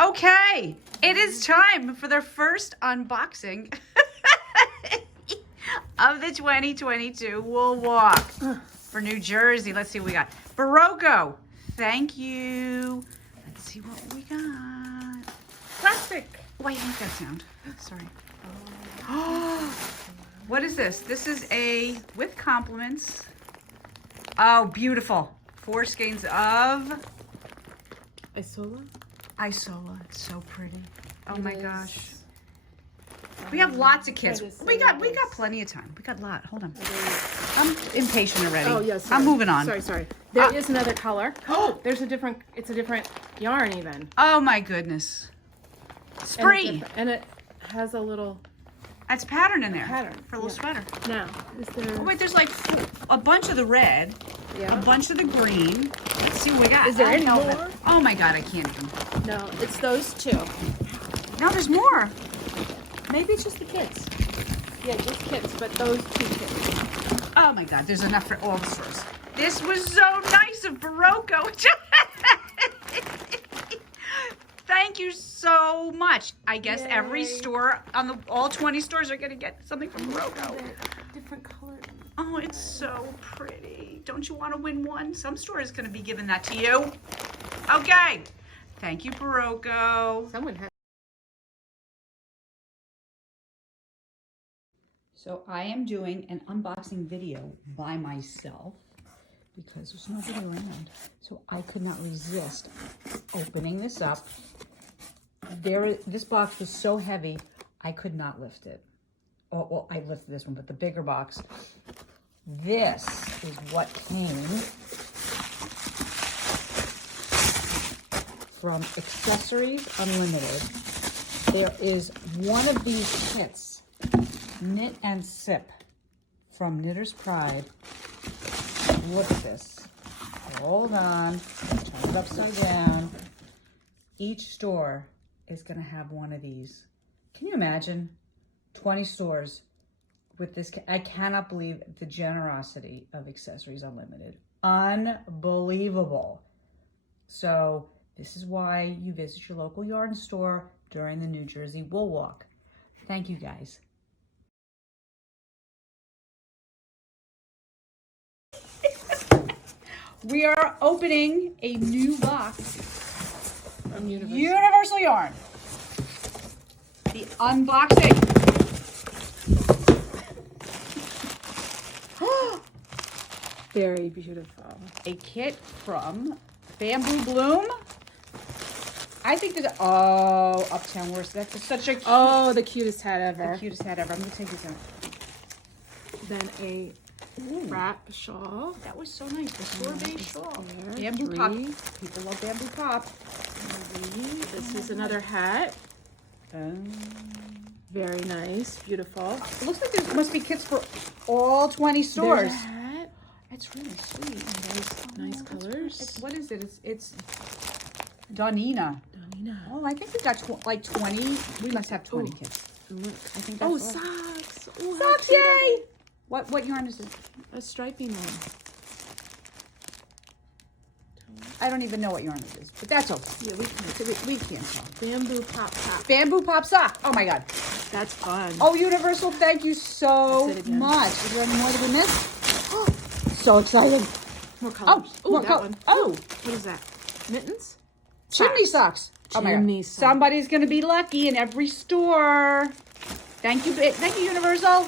Okay, it is time for the first unboxing of the 2022 Wool Walk for New Jersey. Let's see what we got. Berroco, thank you. Let's see what we got. Plastic. Oh, I hate that sound. Sorry. Oh, what is this? This is a with compliments. Oh, beautiful. 4 skeins of Isola. It's so pretty. Oh my gosh. We have lots of kits. We got plenty of time. We got a lot. Hold on. I'm impatient already. Oh yes. I'm moving on. Sorry. There is another color. Oh, it's a different yarn even. Oh my goodness. Spree. And it has a little That's pattern in there. pattern For a little sweater. Now, is there? Oh wait, there's like a bunch of the red. Yeah. A bunch of the green. Let's see what we got. Is there any know more? that- Oh my god, I can't even. No, it's those two. No, there's more. Maybe it's just the kids. Yeah, just kids, but those 2 kids. Oh my god, there's enough for all the stores. This was so nice of Berroco. Thank you so much. I guess every store all 20 stores are gonna get something from Berroco. Different colors. Oh, it's so pretty. Don't you want to win one? Some store is gonna be giving that to you. Okay. Thank you, Berroco. Someone has. So I am doing an unboxing video by myself because there's nobody around. So I could not resist opening this up. This box was so heavy, I could not lift it. Oh, well, I lifted this one, but the bigger box. This is what came from Accessories Unlimited. There is one of these kits, Knit and Sip from Knitter's Pride. Look at this. Hold on. Turn it upside down. Each store is going to have one of these. Can you imagine? 20 stores with this. I cannot believe the generosity of Accessories Unlimited. Unbelievable. So this is why you visit your local yarn store during the New Jersey Wool Walk. Thank you guys. We are opening a new box from Universal Yarn. The unboxing. Very beautiful. A kit from Bamboo Bloom. I think that, oh, Uptown Worst. That's such a cute, The cutest hat ever. the cutest hat ever. I'm going to take this out. Then a wrap shawl. That was so nice. The sorbet shawl. There, Bamboo pop. 3. People love bamboo pop. 3. This is another hat. Very nice. Beautiful. It looks like there must be kits for all 20 stores. There's a hat. That's really sweet. Nice colors. What is it? It's Donina. Oh, I think we got like 20. We must have 20 kits. Look. I think that's all. Socks. Oh, Socks, yay! What yarn is it? A striping one. I don't even know what yarn it is, but that's okay. Yeah, We can't tell. Bamboo pop sock. Bamboo pop sock. Oh my god. That's fun. Oh, Universal, thank you so That's it again. much. Is there any more that we missed? So excited. More colors. Oh, more that one. Oh, What is that? Mittens? chimney socks. Oh my Chimney god. socks. Somebody's going to be lucky in every store. Thank you, Universal.